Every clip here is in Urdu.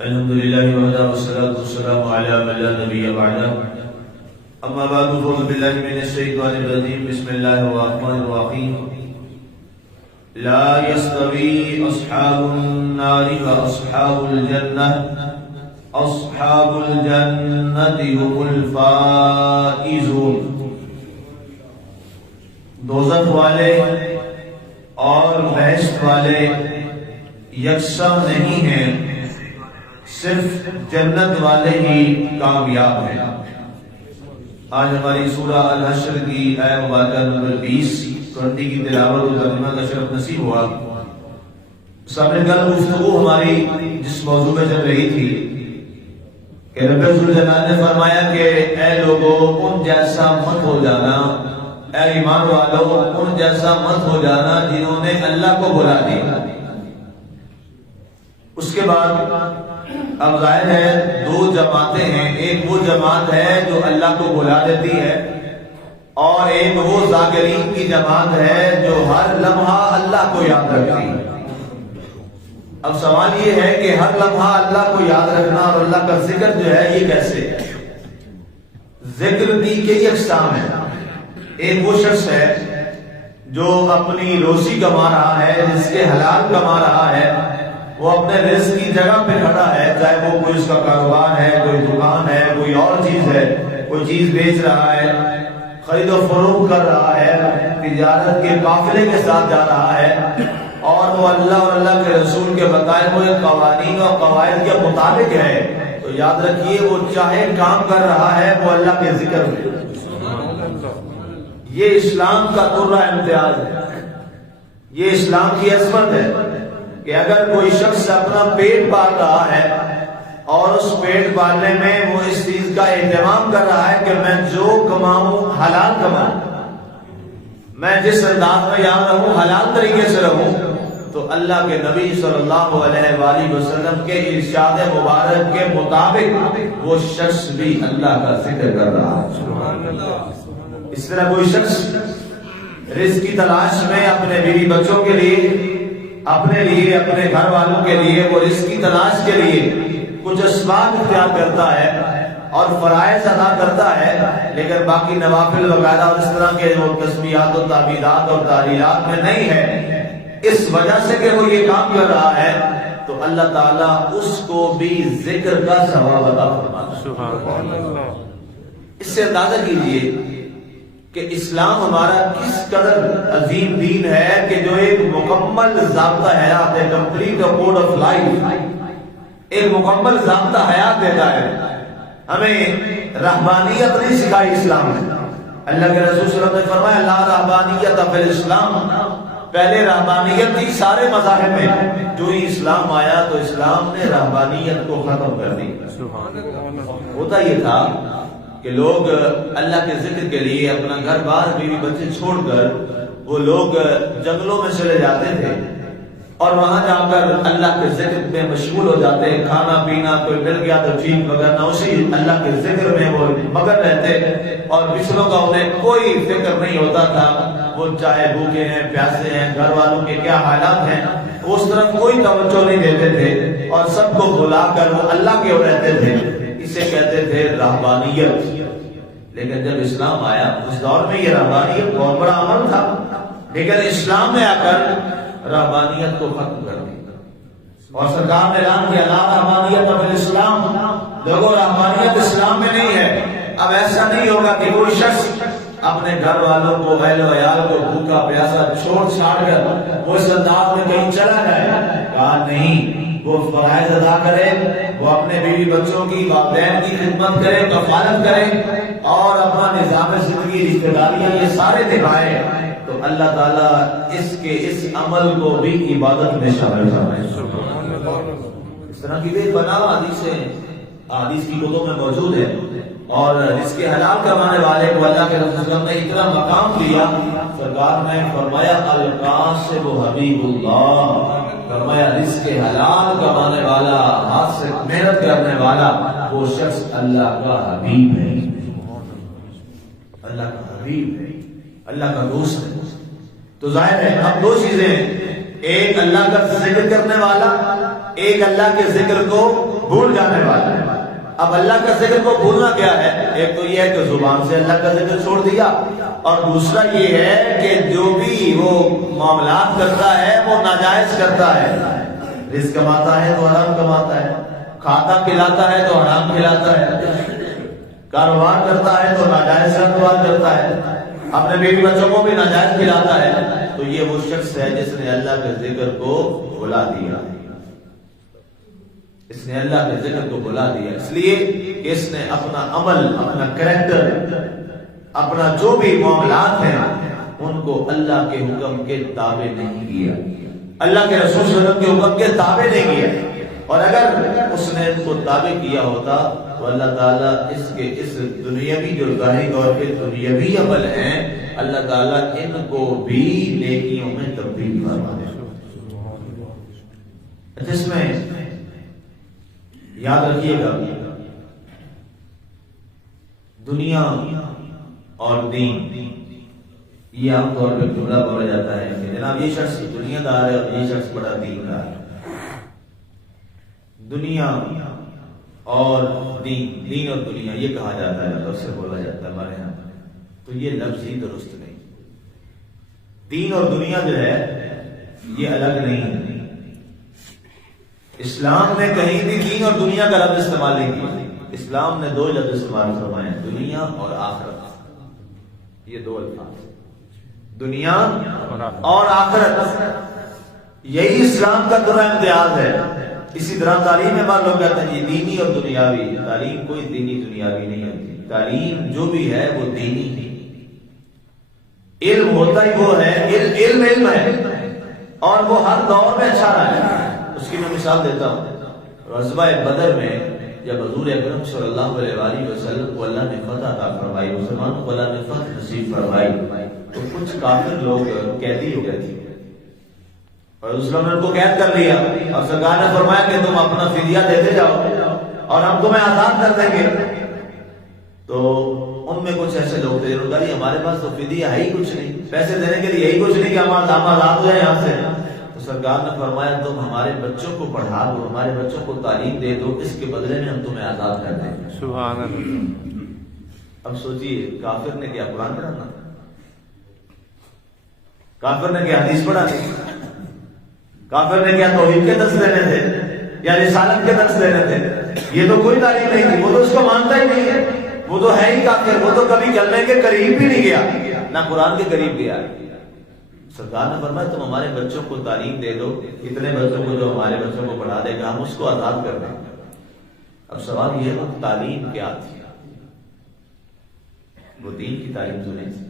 الحمد لله وحده والصلاة والسلام على من لا نبي بعده أما بعد فأعوذ بالله من الشيطان الرجيم بسم الله الرحمن الرحيم لا يستوي أصحاب النار وأصحاب الجنة أصحاب الجنة هم الفائزون دوزخ والے اور بہشت والے یکساں نہیں ہیں، صرف جنت والے ہی کامیاب ہیں۔ آج ہماری سورہ الحشر کی آیت مبارکہ نمبر 20 کی تلاوت و ترجمہ کا شرف نصیب ہوا۔ سامنے کل گفتگو ہماری جس موضوع میں چل رہی تھی کہ رب ذوالجلال نے فرمایا کہ اے لوگوں ان جیسا مت ہو جانا، اے ایمان والو ان جیسا مت ہو جانا جنہوں نے اللہ کو بھلا دیا۔ اس کے بعد اب ظاہر ہے دو جماعتیں ہیں، ایک وہ جماعت ہے جو اللہ کو بھلا دیتی ہے اور ایک وہ ذاکرین کی جماعت ہے جو ہر لمحہ اللہ کو یاد رکھتی ہے۔ اب سوال یہ ہے کہ ہر لمحہ اللہ کو یاد رکھنا اور اللہ کا ذکر جو ہے یہ کیسے ہے؟ ذکر کی کئی اقسام ہیں۔ ایک وہ شخص ہے جو اپنی روزی کما رہا ہے، جس کے حلال کما رہا ہے، وہ اپنے رزق کی جگہ پہ کھڑا ہے، چاہے وہ کوئی اس کا کاروبار ہے، کوئی دکان ہے، کوئی اور چیز ہے، کوئی چیز بیچ رہا ہے، خرید و فروخت کر رہا ہے، تجارت کے قافلے کے ساتھ جا رہا ہے اور وہ اللہ اور اللہ کے رسول کے بتائے ہوئے قوانین اور قواعد کے مطابق ہے، تو یاد رکھیے وہ چاہے کام کر رہا ہے وہ اللہ کے ذکر میں۔ یہ اسلام کا درہ امتیاز ہے، یہ اسلام کی عظمت ہے کہ اگر کوئی شخص اپنا پیٹ پال رہا ہے اور اس پیٹ پالنے میں وہ اس چیز کا اہتمام کر رہا ہے کہ میں جو کماؤں حلال کماؤں، میں جس انداز میں یہاں رہوں حلال طریقے سے رہوں، تو اللہ کے نبی صلی اللہ علیہ وآلہ وسلم کے ارشاد مبارک کے مطابق وہ شخص بھی اللہ کا ذکر کر رہا ہے۔ اس طرح کوئی شخص رزق کی تلاش میں اپنے بیوی بچوں کے لیے، اپنے لیے، اپنے گھر والوں کے لیے، وہ رزق کی تلاش کے لیے کچھ اسباب اختیار کرتا ہے اور فرائض ادا کرتا ہے، لیکن باقی نوافل وغیرہ اور اس طرح کے جو تسبیحات و تعبیرات اور تعلیلات میں نہیں ہے، اس وجہ سے کہ وہ یہ کام کر رہا ہے، تو اللہ تعالیٰ اس کو بھی ذکر کا ثواب عطا فرماتا ہے۔ اس سے اندازہ کیجئے کہ اسلام ہمارا کس قدر عظیم دین ہے کہ جو ایک مکمل ضابطہ حیات ہے، کمپلیٹ کوڈ آف لائف، ایک مکمل ضابطہ حیات دیتا ہے۔ ہمیں رہبانیت نہیں سکھائی اسلام نے۔ اللہ کے رسول صلی اللہ علیہ وسلم نے فرمایا لا رہبانیت فی الاسلام، پہلے رہبانیت تھی سارے مذاہب میں، جو ہی اسلام آیا تو اسلام نے رہبانیت کو ختم کر دی۔ ہوتا یہ تھا کہ لوگ اللہ کے ذکر کے لیے اپنا گھر بار بیوی بچے چھوڑ کر وہ لوگ جنگلوں میں چلے جاتے تھے اور وہاں جا کر اللہ کے ذکر میں مشغول ہو جاتے، کھانا پینا کوئی مل گیا تو ٹھیک، مگر نہ اسی اللہ کے ذکر میں وہ مگن رہتے اور بچڑوں کا انہیں کوئی فکر نہیں ہوتا تھا، وہ چاہے بھوکے ہیں، پیاسے ہیں، گھر والوں کے کیا حالات ہیں، اس طرف کوئی توجہ نہیں دیتے تھے اور سب کو بھلا کر وہ اللہ کے ہو رہتے تھے۔ اسے کہتے تھے رہبانیت۔ لیکن جب اسلام آیا اس دور میں یہ رہبانیت بہت بڑا عمل تھا، لیکن اسلام میں آ کر رہبانیت کو ختم کر دیا اور سرکار نے اعلان کیا لا رہبانیت فی الاسلام، لوگوں رہبانیت اسلام میں نہیں ہے۔ اب ایسا نہیں ہوگا کہ کوئی شخص اپنے گھر والوں کو، اہل و عیال کو بھوکا پیاسا چھوڑ چھاڑ کر وہ اس انداز میں کہیں چلا جائے۔ کہا نہیں، وہ فرائض ادا کرے، وہ اپنے بیوی بچوں کی، والدین کی خدمت کرے، کفالت کرے اور اپنا نظام زندگی، رشتہ داریاں یہ سارے نبھائے، تو اللہ تعالیٰ اس کے اس عمل کو بھی عبادت میں شامل فرمائے۔ اس طرح کی بے پناہ حدیث کی کتب میں موجود ہے، اور اس کے حلال کمانے والے کو اللہ کے رسول صلی اللہ علیہ وسلم نے اتنا مقام دیا، سرکار نے فرمایا القاسب حبیب اللہ، فرمایا رزق کے حلال کمانے والا، ہاتھ سے محنت کرنے والا، وہ شخص اللہ کا حبیب ہے، اللہ کا حبیب ہے، اللہ کا دوست ہے۔ تو ظاہر ہے اب دو چیزیں، ایک اللہ کا ذکر کرنے والا، ایک اللہ کے ذکر کو بھول جانے والا ہے۔ اب اللہ کا ذکر کو بھولنا کیا ہے؟ ایک تو یہ ہے کہ زبان سے اللہ کا ذکر چھوڑ دیا، اور دوسرا یہ ہے کہ جو بھی وہ معاملات کرتا ہے وہ ناجائز کرتا ہے۔ رزق کماتا ہے تو حرام کماتا ہے، کھاتا پلاتا ہے تو حرام کھلاتا ہے، کاروبار کرتا ہے تو ناجائز کاروبار کرتا ہے، اپنے بیوی بچوں کو بھی ناجائز کھلاتا ہے، تو یہ وہ شخص ہے جس نے اللہ کے ذکر کو بھلا دیا، اس نے اللہ کے ذکر کو بھلا دیا، اس لیے کہ اس نے اپنا عمل، اپنا کریکٹر، اپنا جو بھی معاملات ہیں ان کو اللہ کے حکم کے تابع نہیں کیا، اللہ کے رسول صلی اللہ علیہ وسلم کے حکم کے تابع نہیں کیا۔ اور اگر اس نے ان کو تابع کیا ہوتا تو اللہ تعالیٰ اس دنیاوی جو ظاہری طور پہ دنیاوی عمل ہیں، اللہ تعالیٰ ان کو بھی نیکیوں میں تبدیل فرما دے۔ جس میں یاد رکھیے گا، دنیا اور دین، یہ عام طور پہ جملہ بولا جاتا ہے کہ جناب یہ شخص دنیا دار ہے اور یہ شخص بڑا دین دار ہے۔ دنیا اور دین اور دنیا یہ کہا جاتا ہے، لفظ سے بولا جاتا ہے ہمارے یہاں، تو یہ لفظ ہی درست نہیں۔ دین اور دنیا جو ہے یہ الگ نہیں ہے۔ اسلام نے کہیں بھی دین اور دنیا کا لفظ استعمال نہیں کیا، اسلام نے دو لفظ استعمال فرمائے، دنیا اور آخرت، یہ دو الفاظ، دنیا اور آخرت، یہی اسلام کا درا امتیاز ہے۔ اسی طرح تعلیم میں بعض لوگ کہتے ہیں یہ دینی اور دنیاوی، تعلیم کوئی دینی دنیاوی نہیں ہوتی، تعلیم جو بھی ہے وہ دینی ہے۔ علم ہوتا ہی وہ ہے، علم ہے، اور وہ ہر دور میں اچھا رہا ہے۔ اس کی میں مثال دیتا ہوں، غزوہ بدر میں جب حضور اکرم صلی اللہ علیہ وآلہ وسلم کو اللہ نے فتح عطا فرمائی، مسلمانوں کو اللہ نے فتح نصیب فرمائی، تو کچھ کافر لوگ قیدی ہو گئے تھے، اور اسلام نے ان کو قید کر لیا، اور سرکار نے فرمایا کہ تم اپنا فدیہ دیتے جاؤ اور ہم تمہیں آزاد کر دیں گے۔ تو ان میں کچھ ایسے لوگ تھے جنہوں نے کہا ہمارے پاس تو فدیہ ہے ہی کچھ نہیں، پیسے دینے کے لیے یہی کچھ نہیں کہ ہم آزاد ہو جائیں یہاں سے۔ تو سرکار نے فرمایا تم ہمارے بچوں کو پڑھا دو، ہمارے بچوں کو تعلیم دے دو، اس کے بدلے میں ہم تمہیں آزاد کر دیں گے۔ سبحان اللہ۔ اب سوچئے کافر نے کیا قرآن پڑھانا، کافر نے کیا حدیث پڑھانی، کافر نے کیا توحید کے درس دینے تھے یا رسالت کے درس دینے تھے؟ یہ تو کوئی تعلیم نہیں تھی، وہ تو اس کو مانتا ہی نہیں ہے، وہ تو ہے ہی کافر، وہ تو کبھی کلمے کے قریب بھی نہیں گیا، نہ قرآن کے قریب گیا۔ سرکار نے فرمایا تم ہمارے بچوں کو تعلیم دے دو، اتنے بچوں کو جو ہمارے بچوں کو پڑھا دے گا ہم اس کو آزاد کر دیں گے۔ اب سوال یہ ہے تعلیم کیا تھی؟ وہ دین کی تعلیم تو نہیں تھی،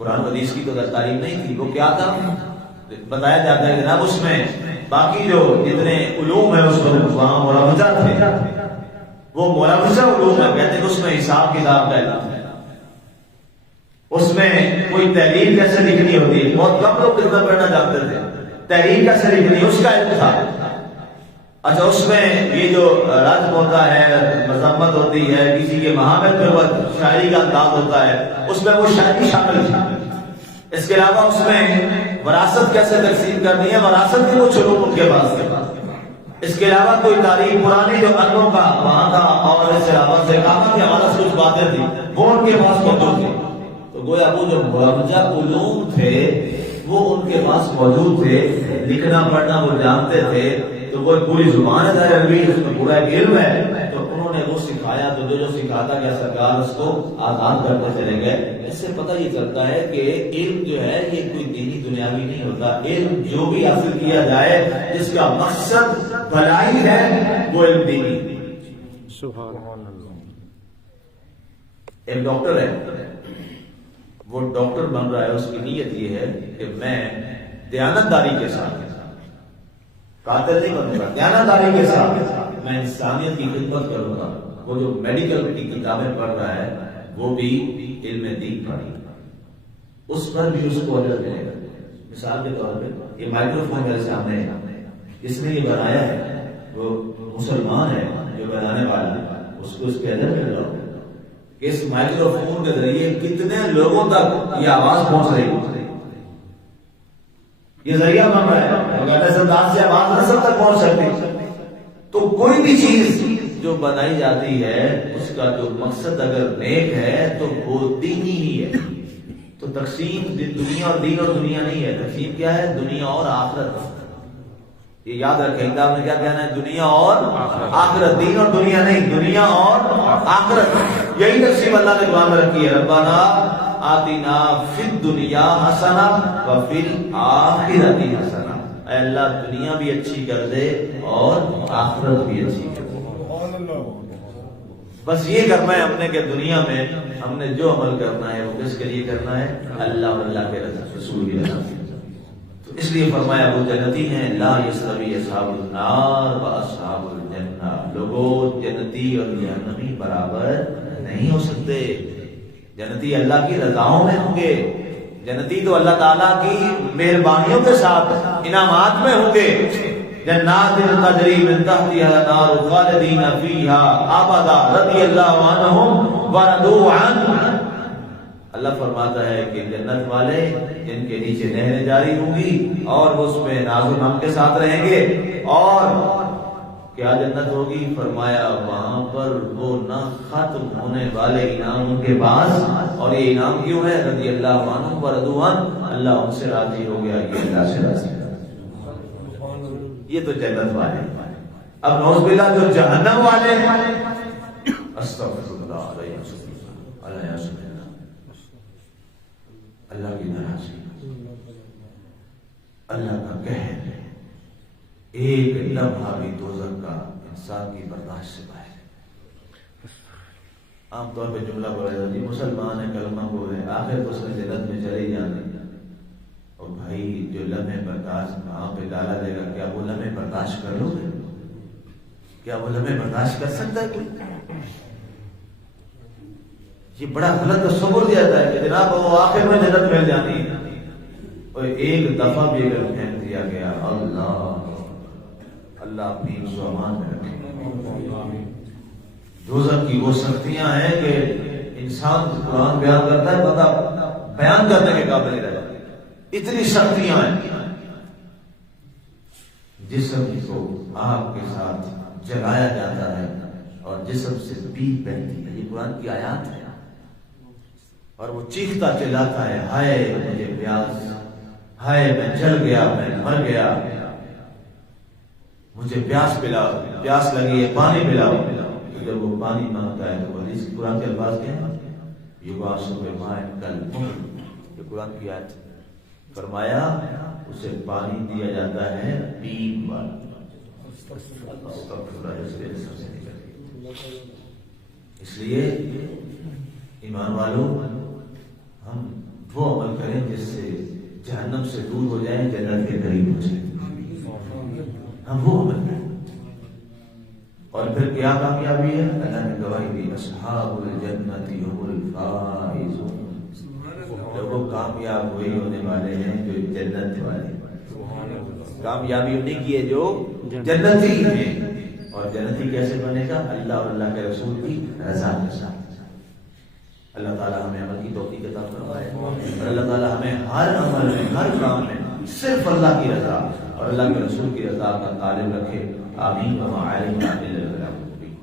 قرآن حدیث کی تو تعلیم نہیں تھی، وہ کیا تھا؟ بتایا جاتا ہے جناب اس میں باقی جو جتنے علوم ہیں اس میں وہاں ملوثہ تھے، وہ ملوثہ علوم ہے، کہتے ہیں اس میں حساب کتاب کا علم ہے، اس میں کوئی تحریر کیسے لکھنی ہوتی ہے، بہت کم لوگ کتاب پڑھنا جانتے تھے، تحریر کیسے لکھنی اس کا علم تھا۔ اچھا اس میں یہ جو رد ہوتا ہے، مذمت ہوتی ہے، کسی کے محاورت میں شاعری کا انداز ہوتا ہے، اس میں وہ شاعری شامل تھی۔ اس کے علاوہ اس میں وراثت کیسے تقسیم کرنی ہے، وراثت کے کچھ علوم ان کے پاس تھے۔ اس کے علاوہ کوئی تاریخ پرانی جو انوں کا وہاں کا، اور اس کے علاوہ سے کہاں کے حوالے سے کچھ باتیں تھی وہ ان کے پاس موجود تھی۔ تو گویا وہ جو مروجہ علوم تھے وہ ان کے پاس موجود تھے، لکھنا پڑھنا وہ جانتے تھے، تو وہ پوری زبان ہے عربی، اس میں پورا ایک علم ہے، تو انہوں نے وہ سکھایا، تو جو سکھاتا گیا سرکار اس کو آزاد کرتے چلے گئے۔ اس سے پتہ یہ چلتا ہے کہ علم جو ہے یہ کوئی دینی دنیاوی نہیں ہوتا، علم جو بھی حاصل کیا جائے جس کا مقصد بھلائی ہے وہ علم دینی۔ سبحان اللہ۔ ایک ڈاکٹر ہے، وہ ڈاکٹر بن رہا ہے، اس کی نیت یہ ہے کہ میں دیانتداری کے ساتھ، قاتل نہیں بنوں گا، دیانتداری کے ساتھ میں انسانیت کی خدمت کروں گا۔ وہ جو میڈیکل کی کتابیں پڑھ رہا ہے وہ بھی علم دین پڑھی، اس پر بھی اس کو اجر ملے گا۔ مثال کے طور پہ یہ مائکرو فون میرے سامنے ہے، جس نے یہ بنایا ہے وہ مسلمان ہے، جو بنانے والا ہے اس کو اس پہ اجر مل رہا ہے کہ اس مائکرو فون کے ذریعے کتنے لوگوں تک یہ آواز پہنچ رہی ہے، یہ ذریعہ بن رہا ہے، اگر ایسے انداز سے آواز نہ سب تک پہنچ سکتی تو کوئی بھی چیز جو بنائی جاتی ہے اس کا جو مقصد اگر نیک ہے تو وہ دینی ہی ہے. تو تقسیم دنیا اور دین اور دنیا نہیں ہے، تقسیم کیا ہے؟ دنیا اور آخرت. یہ یاد رکھیں، آپ نے کیا کہنا ہے؟ دنیا اور آخرت، دین اور دنیا نہیں، دنیا اور آخرت. یہی تقسیم اللہ نے قرآن میں رکھی ہے. ربنا آتنا فی الدنیا حسنہ وفی الآخرۃ حسنہ. اے اللہ دنیا بھی اچھی کر دے اور آخرت بھی اچھی کر دے. بس یہ کرنا ہے ہم نے کہ دنیا میں ہم نے جو عمل کرنا ہے وہ کس کے لیے کرنا ہے؟ اللہ اور اللہ کے رسول کی رضا. تو اس لیے فرمایا وہ جنتی ہیں. لا یستوی اصحاب النار و اصحاب الجنہ. لوگوں جنتی اور جہنمی برابر نہیں ہو سکتے. جنتی اللہ کی رضاؤں میں ہوں گے، جنتی تو اللہ تعالیٰ کی مہربانیوں کے ساتھ انعامات میں ہوں گے. جنات تجری من تحتها الانہار خالدین فیہا ابدا رضی اللہ عنہم ورضوا عنہ. اللہ فرماتا ہے کہ جنت والے جن کے نیچے نہریں جاری ہوں گی اور وہ اس میں ناز و نعمت کے ساتھ رہیں گے. اور کیا جنت ہوگی؟ فرمایا وہاں پر وہ نہ ختم ہونے والے انعام ان کے پاس. اور یہ انعام کیوں ہے؟ رضی اللہ عنہ ورضوا عنہ. اللہ ان سے راضی ہو گیا، یہ اللہ سے راضی. یہ تو جنت والے. اب نعوذ باللہ جو جہنم والے ہیں، استغفر اللہ علیہ وسلم، اللہ کی ناراضی، اللہ کا قہر، ایک لمحہ بھی دوزخ کا انسان کی برداشت سے باہر ہے. عام طور پہ جملہ بولا جاتا ہے مسلمان ہے، کلمہ گو ہے، آخر تو اس نے جنت میں چلے جانے. اور بھائی جو لمحے برداشت وہاں پہ ڈالا جائے گا، کیا وہ لمحے برداشت کر لو گے؟ کیا وہ لمحے برداشت کر سکتا ہے کوئی؟ یہ بڑا غلط تصور دیا جاتا ہے کہ جناب وہ آخر میں جنت مل جانی ہے. اور ایک دفعہ بھی اگر پھینک دیا گیا، اللہ اپنی امان میں رکھے. دوزخ کی وہ سختیاں ہیں کہ انسان قرآن بیان کرتا ہے بندہ بیان کرنے کے قابل نہیں رہتا. اتنی سختیاں ہیں. جسم کو آگ کے ساتھ جلایا جاتا ہے اور جسم سے پیپ بہتی ہے. یہ قرآن کی آیات ہے. اور وہ چیختا چلاتا ہے، ہائے مجھے پیاس، ہائے میں جل گیا، میں مر گیا، مجھے پیاس پلاؤ، پیاس لگی ہے پانی پلاؤ. جب وہ پانی مانگتا ہے تو حدیث قرآن کے الفاظ کیا ہیں؟ یبعث بماء کالمہل. یہ قرآن کی آیت ہے. فرمایا اسے پانی دیا جاتا ہے پیپ والا. اس لیے ایمان والوں ہم وہ عمل کریں جس سے جہنم سے دور ہو جائیں، جنت کے قریب ہو جائیں. ہم وہ عمل کریں. اور پھر کیا کامیابی ہے؟ اللہ نے گواہی دی اصحاب الجنت هم الفائزون. وہ کامیاب وہی ہونے والے ہیں جو جنت والے. کامیابی انہیں کی ہے جو جنتی ہیں. اور جنتی کیسے بنے گا؟ اللہ اور اللہ کے رسول کی رضا کے ساتھ. اللہ تعالیٰ ہمیں عمل کی توفیق عطا فرمائے اور اللہ تعالیٰ ہمیں ہر عمل میں، ہر کام میں صرف اللہ کی رضا اور اللہ کے رسول کی رضا کا طالب رکھے. آمین. وما علمنا الا البلاغ المبین.